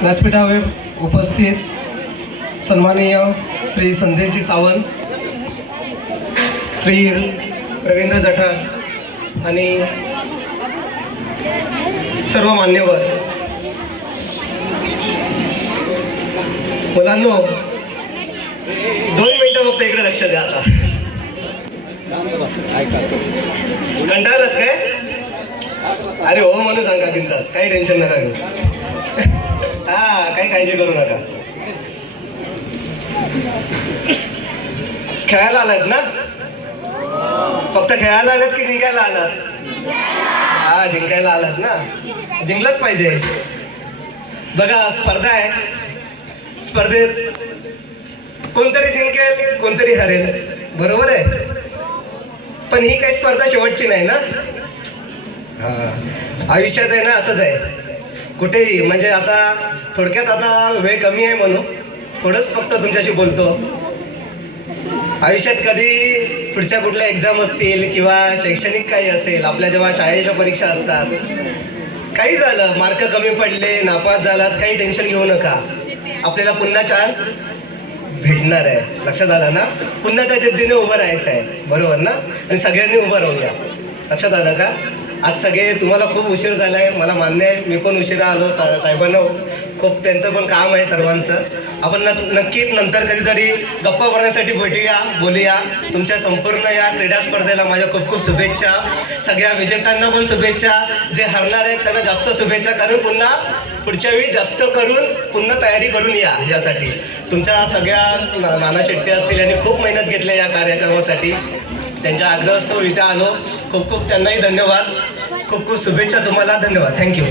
व्यासपीठावर उपस्थित सन्माननीय श्री संदेशजी सावंत श्री रवींद्र जठार आणि सर्व मान्यवर मुलांनो दोन मिनिटं फक्त इकडे लक्ष द्या आता. कंटाळलात काय? अरे हो म्हणून सांगा बिंदास. काही टेन्शन नका घेऊ. हा काही काळजी करू नका. खेळायला आलात ना? फक्त खेळायला आलात की जिंकायला आलात? हा जिंकायला आलात ना? जिंकलंच पाहिजे. बघा स्पर्धा आहे. स्पर्धेत कोणतरी जिंकेल कोणतरी हरेल. बरोबर आहे? पण ही काही स्पर्धा शेवटची नाही ना? हा आयुष्यात आहे ना असंच आहे. कुठेही म्हणजे आता थोडक्यात आता वेळ कमी आहे म्हणून थोडंच फक्त तुमच्याशी बोलतो. आयुष्यात कधी पुढच्या कुठल्या एक्झाम असतील किंवा शैक्षणिक काही असेल आपल्या जेव्हा शाळेच्या परीक्षा असतात काही झालं मार्क कमी पडले नापास झालात काही टेन्शन घेऊ नका. आपल्याला पुन्हा चान्स भेटणार आहे. लक्षात आलं ना? पुन्हा त्या जिद्दीने उभं राहायचं आहे. बरोबर ना? आणि सगळ्यांनी उभं राहूया. लक्षात आलं का? आज सगळे तुम्हाला खूप उशीर झाला आहे मला मान्य आहे मी पण उशिरा आलो सा साहेबांना. खूप त्यांचं पण काम आहे सर्वांचं. आपण न नक्कीच नंतर कधीतरी गप्पा करण्यासाठी भेटूया बोलूया. तुमच्या संपूर्ण या क्रीडा स्पर्धेला माझ्या खूप खूप शुभेच्छा. सगळ्या विजेत्यांना पण शुभेच्छा. जे हरणार आहेत त्यांना जास्त शुभेच्छा कारण पुन्हा पुढच्या वेळी जास्त करून पुन्हा तयारी करून या यासाठी. तुमच्या सगळ्या नाना शेट्टी असतील यांनी खूप मेहनत घेतली या कार्यक्रमासाठी. त्यांच्या आग्रहस्तव इथे आलो. खूप खूप त्यांनाही धन्यवाद. खूप खूप शुभेच्छा तुम्हाला. धन्यवाद. थँक्यू